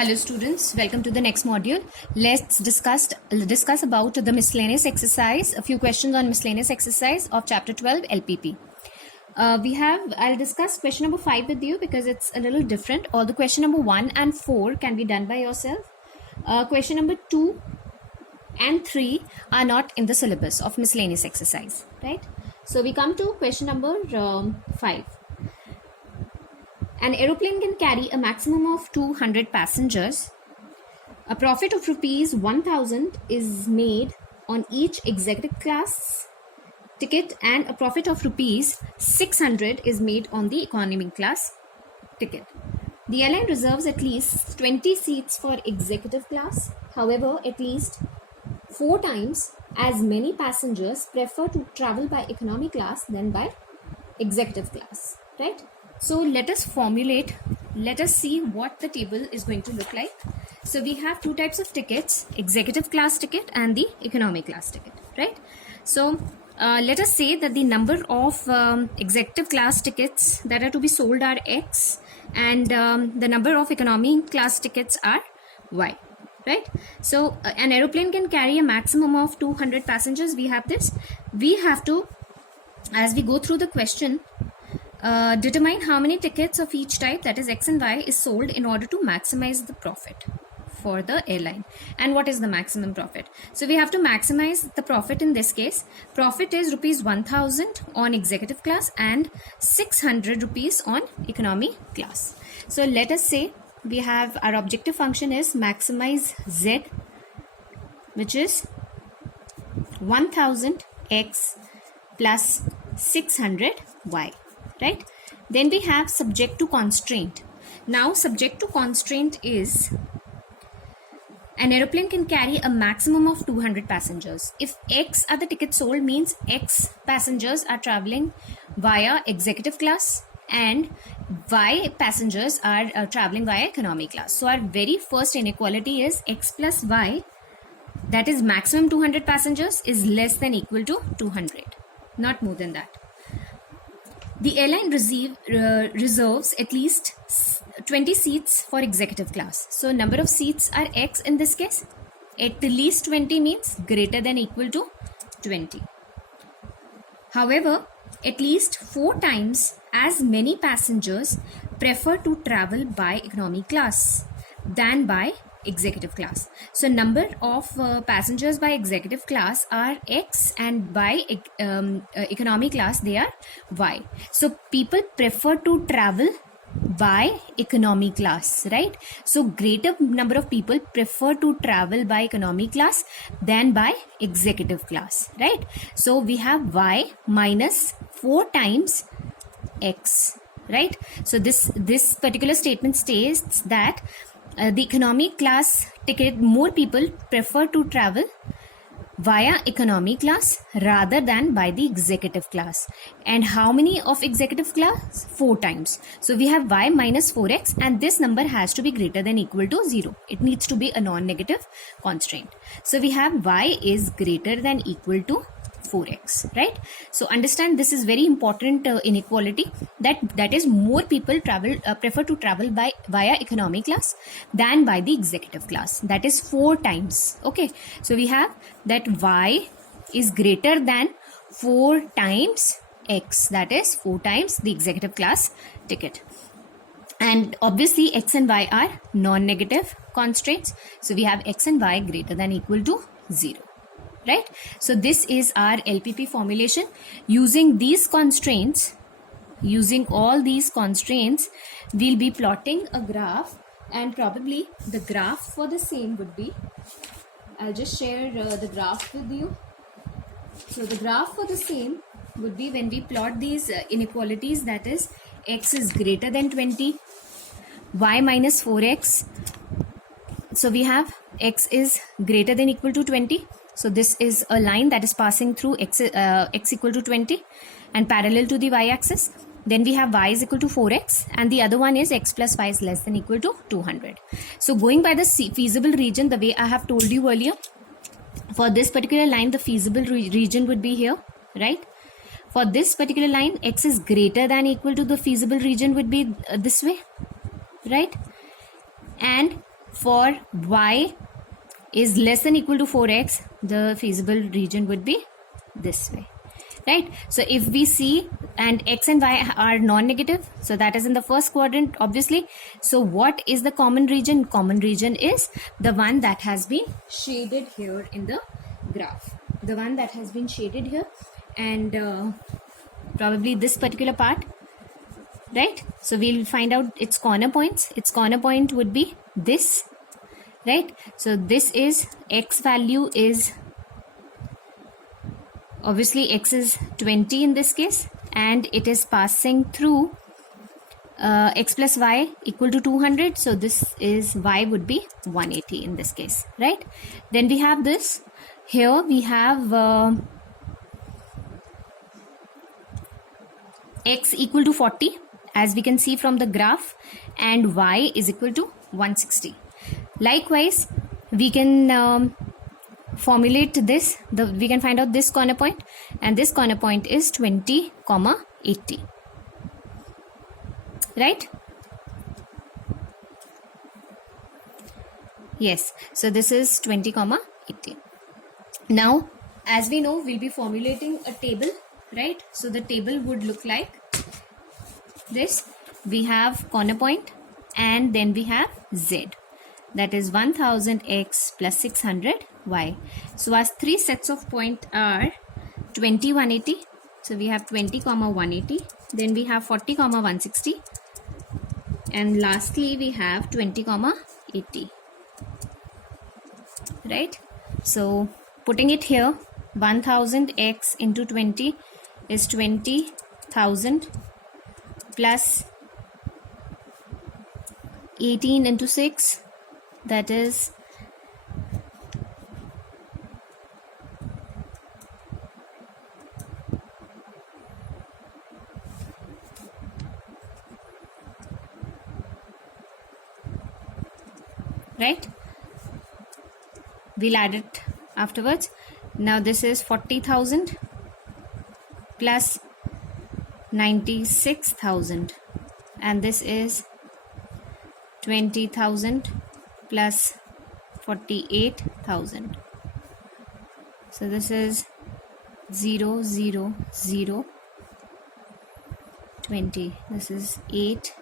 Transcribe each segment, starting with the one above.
Hello students, welcome to the next module. Let's discuss about the miscellaneous exercise, a few questions on miscellaneous exercise of chapter 12 LPP. I'll discuss question number 5 with you because it's a little different. Although question number 1 and 4 can be done by yourself. Question number 2 and 3 are not in the syllabus of miscellaneous exercise, right? So we come to question number 5. An aeroplane can carry a maximum of 200 passengers. A profit of rupees 1000 is made on each executive class ticket and a profit of rupees 600 is made on the economy class ticket. The airline reserves at least 20 seats for executive class. However, at least 4 times as many passengers prefer to travel by economy class than by executive class, right? So let us see what the table is going to look like. So we have two types of tickets, executive class ticket and the economy class ticket, right? So let us say that the number of executive class tickets that are to be sold are X and the number of economy class tickets are Y, right? So an aeroplane can carry a maximum of 200 passengers. We have this. We have to, as we go through the question, determine how many tickets of each type, that is X and Y, is sold in order to maximize the profit for the airline. And what is the maximum profit? So we have to maximize the profit. In this case, profit is rupees 1000 on executive class and 600 rupees on economy class. So let us say we have our objective function is maximize Z, which is 1000 X plus 600 Y. Right? Then we have subject to constraint. Now subject to constraint is an aeroplane can carry a maximum of 200 passengers. If X are the tickets sold, means X passengers are traveling via executive class and Y passengers are traveling via economy class. So our very first inequality is X plus Y, that is maximum 200 passengers, is less than equal to 200, not more than that. The airline reserves at least 20 seats for executive class. So number of seats are X in this case. At least 20 means greater than equal to 20. However, at least 4 times as many passengers prefer to travel by economy class than by executive class. So number of passengers by executive class are X and by economy class they are Y. So people prefer to travel by economy class, right? So greater number of people prefer to travel by economy class than by executive class, right? So we have Y minus 4 times X, right? So this particular statement states that the economy class ticket, more people prefer to travel via economy class rather than by the executive class. And how many of executive class? 4 times. So we have Y minus 4X and this number has to be greater than equal to 0. It needs to be a non-negative constraint. So we have Y is greater than equal to 4x, right? So understand this is very important inequality, that is more people prefer to travel via economy class than by the executive class, that is 4 times. Okay, so we have that Y is greater than 4 times X, that is 4 times the executive class ticket. And obviously X and Y are non-negative constraints, so we have X and Y greater than equal to 0. Right? So this is our LPP formulation. Using these constraints, using all these constraints, we'll be plotting a graph, and probably the graph for the same would be, I'll just share the graph with you. So the graph for the same would be when we plot these inequalities, that is X is greater than 20, Y minus 4X. So we have X is greater than equal to 20. So this is a line that is passing through X equal to 20 and parallel to the Y axis. Then we have Y is equal to 4X and the other one is X plus Y is less than equal to 200. So going by the feasible region, the way I have told you earlier, for this particular line the feasible region would be here, right? For this particular line, X is greater than equal to the feasible region would be this way, right? And for y is less than equal to 4x, the feasible region would be this way, right? So if we see, and x and y are non-negative, so that is in the first quadrant, obviously. So what is the common region? Common region is the one that has been shaded here in the graph, the one that has been shaded here, and probably this particular part, right? So we'll find out its corner points. Its corner point would be this, right? So this is x value is, obviously x is 20 in this case, and it is passing through x plus y equal to 200. So this is y would be 180 in this case, right? Then we have this. Here we have x equal to 40, as we can see from the graph, and y is equal to 160. Likewise, we can formulate this. We can find out this corner point, and this corner point is 20, 80. Right? Yes. So this is 20, 80. Now, as we know, we'll be formulating a table, right? So the table would look like this. We have corner point, and then we have z, that is 1000x plus 600y. So our three sets of points are 20, 180. So we have 20, 180. Then we have 40, 160. And lastly, we have 20, 80. Right? So putting it here, 1000x into 20 is 20,000 plus 18 into 6, that is right. We'll add it afterwards. Now this is 40,000 plus 96,000, and this is 20,000 plus 48,000. So this is 0, 0, 0, 20. This is 8,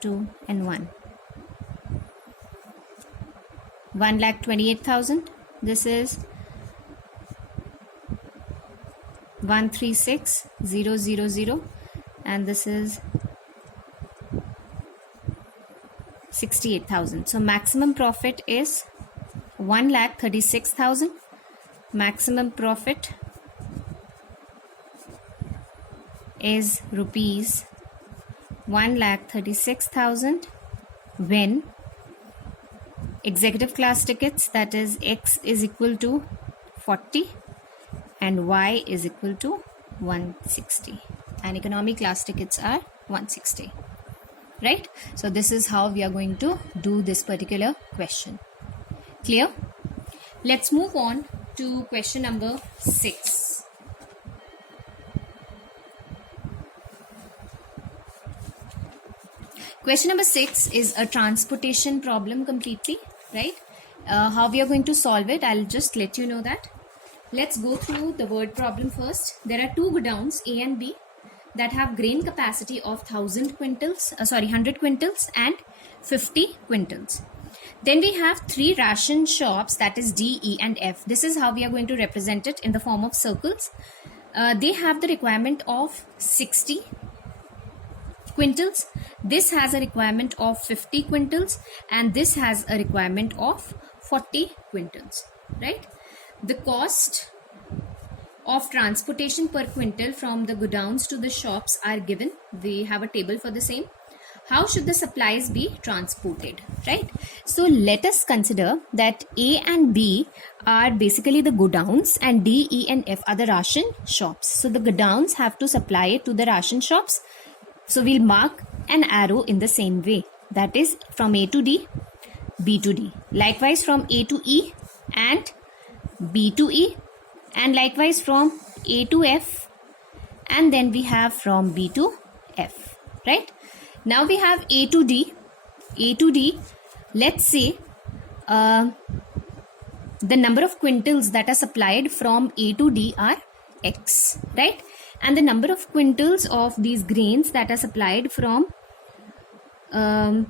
2 and 1. 1,28,000. This is 136,000, and this is 68,000. So maximum profit is 1,36,000. Maximum profit is rupees 1,36,000 when executive class tickets, that is x is equal to 40 and y is equal to 160, and economy class tickets are 160, right? So this is how we are going to do this particular question. Clear? Let's move on to question number 6. Question number 6 is a transportation problem completely, right? How we are going to solve it, I'll just let you know that. Let's go through the word problem first. There are two godowns, A and B, that have grain capacity of 100 quintals and 50 quintals. Then we have three ration shops, that is D, E and F. This is how we are going to represent it in the form of circles. They have the requirement of 60 quintals. This has a requirement of 50 quintals, and this has a requirement of 40 quintals, right? The cost of transportation per quintal from the godowns to the shops are given. We have a table for the same. How should the supplies be transported, right? So let us consider that A and B are basically the godowns, and D, E and F are the ration shops. So the godowns have to supply it to the ration shops. So we'll mark an arrow in the same way, that is from A to D, B to D. Likewise from A to E and B to E, and likewise from A to F, and then we have from B to F, right? Now we have A to D. A to D, let's say the number of quintals that are supplied from A to D are X, right? And the number of quintals of these grains that are supplied from A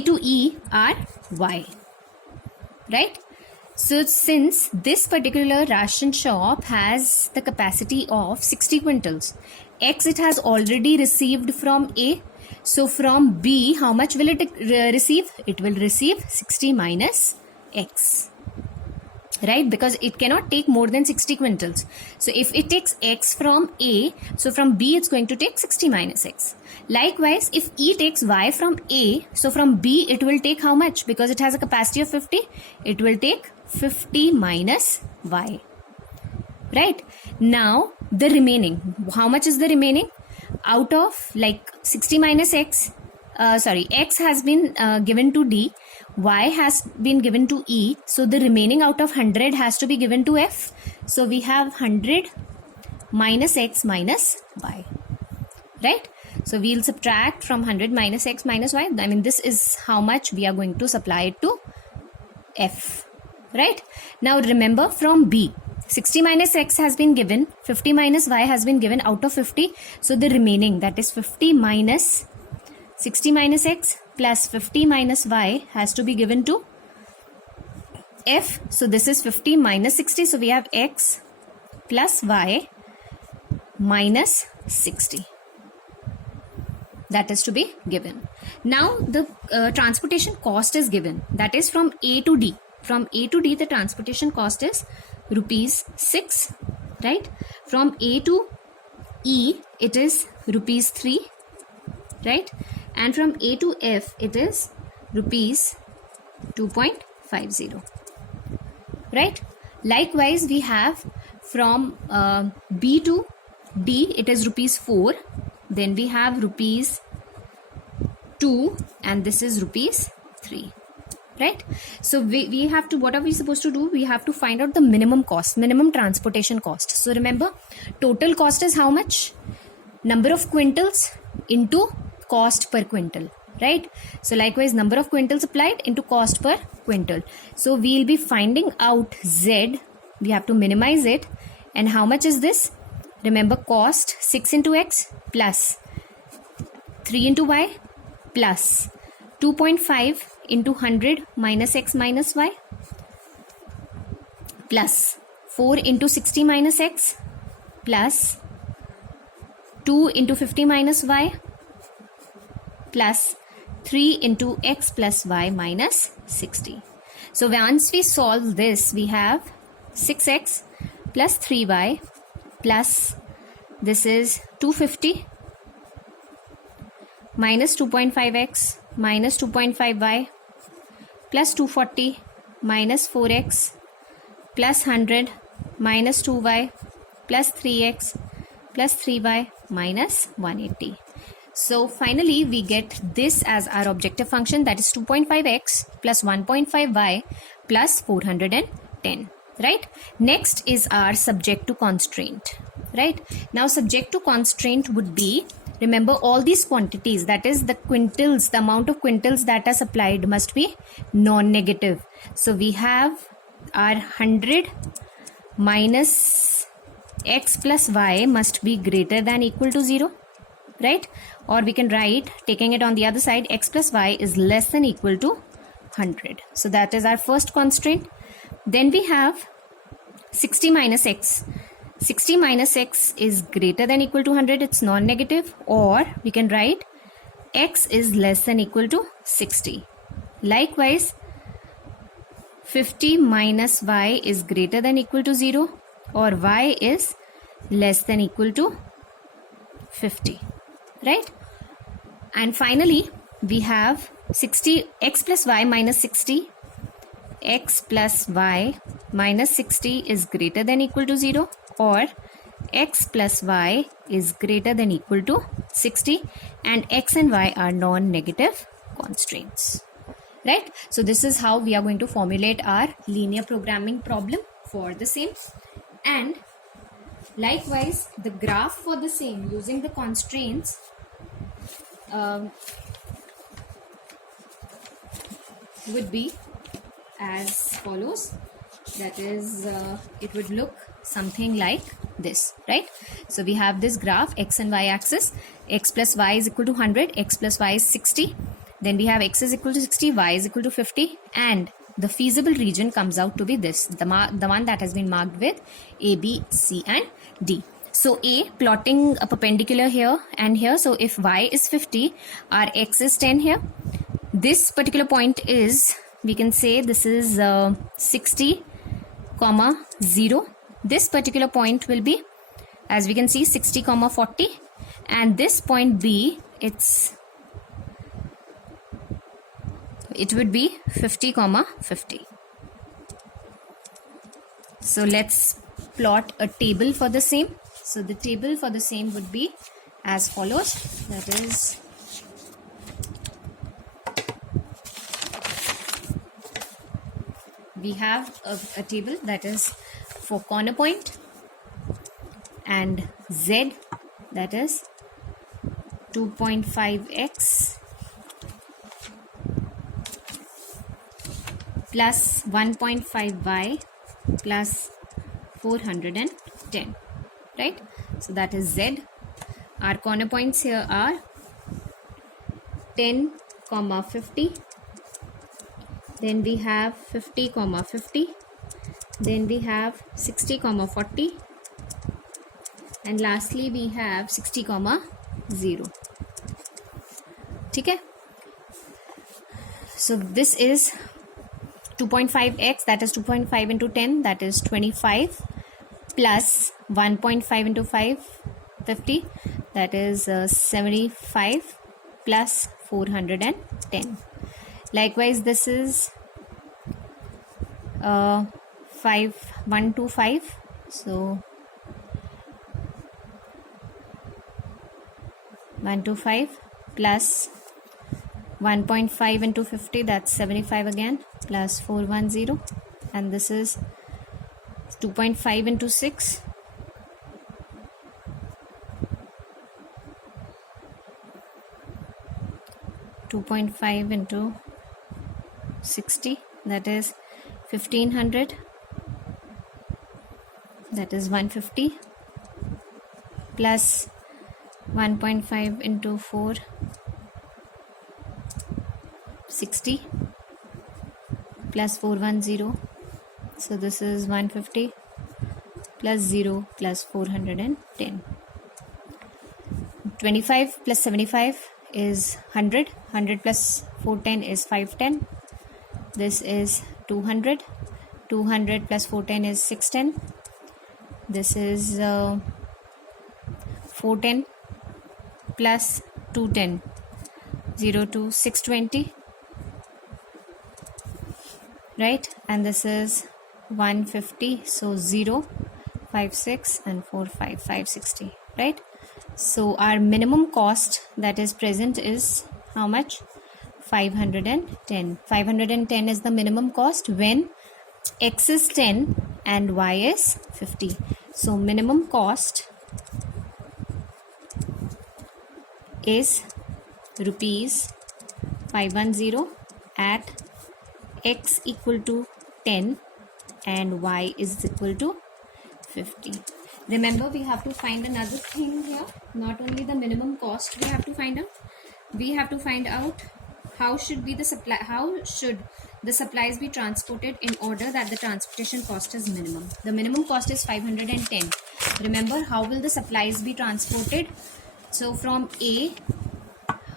to E are Y, right? So since this particular ration shop has the capacity of 60 quintals, X it has already received from A. So from B, how much will it receive? It will receive 60 minus X, right? Because it cannot take more than 60 quintals. So if it takes X from A, so from B it's going to take 60 minus X. Likewise, if E takes Y from A, so from B it will take how much? Because it has a capacity of 50, it will take 50 minus Y, right? Now the remaining, how much is the remaining? Out of like 60 minus X, X has been given to D, Y has been given to E, so the remaining out of 100 has to be given to F. So we have 100 minus X minus Y, right? So we'll subtract from 100 minus X minus Y. I mean, this is how much we are going to supply it to F, right? Now remember, from B, 60 minus X has been given, 50 minus Y has been given out of 50. So the remaining, that is 50 minus 60 minus X plus 50 minus Y has to be given to F. So this is 50 minus 60. So we have X plus Y minus 60. That is to be given. Now the transportation cost is given. That is from A to D. From A to D, the transportation cost is rupees 6, right? From A to E, it is rupees 3, right? And from A to F, it is rupees 2.50, right? Likewise, we have from B to D, it is rupees 4. Then we have rupees 2, and this is rupees 3. Right? So we have to, what are we supposed to do? We have to find out the minimum cost, minimum transportation cost. So remember, total cost is how much? Number of quintals into cost per quintal, right? So likewise, number of quintals applied into cost per quintal. So we'll be finding out Z. We have to minimize it. And how much is this? Remember, cost 6 into X plus 3 into Y plus 2.5 into 100 minus X minus Y plus 4 into 60 minus X plus 2 into 50 minus Y plus 3 into X plus Y minus 60. So once we solve this, we have 6X plus 3Y plus, this is 250 minus 2.5X minus 2.5Y plus 240 minus 4X plus 100 minus 2Y plus 3X plus 3Y minus 180. So finally we get this as our objective function, that is 2.5X plus 1.5Y plus 410, right? Next is our subject to constraint, right? Now subject to constraint would be, remember, all these quantities, that is the quintals, the amount of quintals that are supplied must be non-negative. So we have our 100 minus X plus Y must be greater than equal to 0, right? Or we can write, taking it on the other side, X plus Y is less than equal to 100. So that is our first constraint. Then we have 60 minus X. 60 minus X is greater than equal to 100, it's non-negative. Or we can write X is less than equal to 60. Likewise, 50 minus Y is greater than equal to 0, or Y is less than equal to 50, right? And finally, we have 60, X plus Y minus 60. X plus Y minus 60 is greater than equal to 0, or X plus Y is greater than equal to 60, and X and Y are non-negative constraints, right? So this is how we are going to formulate our linear programming problem for the same. And likewise, the graph for the same using the constraints, would be as follows. That is, it would look something like this, right? So we have this graph, x and y axis. X plus y is equal to 100, x plus y is 60. Then we have x is equal to 60, y is equal to 50, and the feasible region comes out to be this, the one that has been marked with A, B, C and D. So A, plotting a perpendicular here and here. So if y is 50, our x is 10 here. This particular point is, we can say this is 60, 0. This particular point will be, as we can see, 60, 40. And this point B, it would be 50, 50. So let's plot a table for the same. So the table for the same would be as follows. That is, we have a table that is for corner point and Z, that is 2.5x plus 1.5y plus 410, right? So that is Z. Our corner points here are 10, 50. Then we have 50, 50. Then we have 60, 40. And lastly we have 60, 0. Okay? So this is 2.5x, that is 2.5 into 10, that is 25, plus 1.5 into 5, 50, that is 75, plus 410. Likewise, this is 125, so 125 plus 1.5 into 50, that's 75 again, plus 410, and this is 2.5 into 6, 2.5 into 60, that is 1500, that is 150, plus 1.5 into 4, 60, plus 410, so this is 150, plus 0, plus 410. 25 plus 75 is 100, 100 plus 410 is 510, this is 200, 200 plus 410 is 610, this is 410 plus 210, 0 to 620, right? And this is 150, so 0, 5, 6 and 4, 5, 560, right? So our minimum cost that is present is how much? 510. 510 is the minimum cost when x is 10 and y is 50. So minimum cost is rupees 510 at x equal to 10 and y is equal to 50. Remember, we have to find another thing here. Not only the minimum cost we have to find out, we have to find out how should the supplies be transported in order that the transportation cost is minimum. The minimum cost is 510. Remember, how will the supplies be transported? So from A,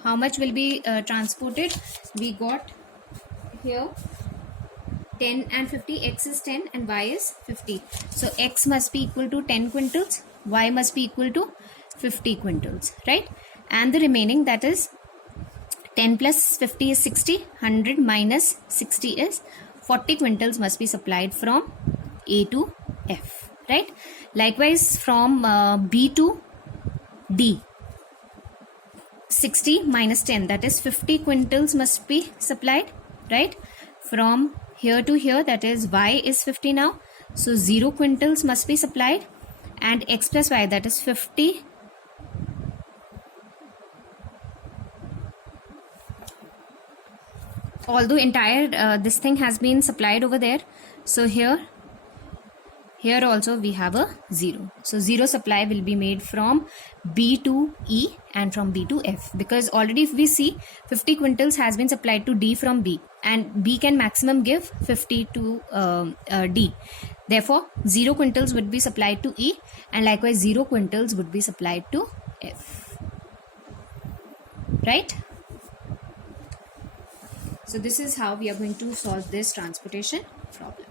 how much will be transported? We got here 10 and 50, x is 10 and y is 50. So x must be equal to 10 quintals, y must be equal to 50 quintals, right? And the remaining, that is 10 plus 50 is 60, 100 minus 60 is 40 quintals must be supplied from A to F, right? Likewise, from B to D, 60 minus 10, that is 50 quintals must be supplied, right? From here to here, that is y is 50 now, so 0 quintals must be supplied, and x plus y, that is 50 . although entire this thing has been supplied over there, so here also we have a 0. So 0 supply will be made from B to E and from B to F, because already if we see 50 quintals has been supplied to D from B, and B can maximum give 50 to D. Therefore 0 quintals would be supplied to E, and likewise 0 quintals would be supplied to F. Right? So this is how we are going to solve this transportation problem.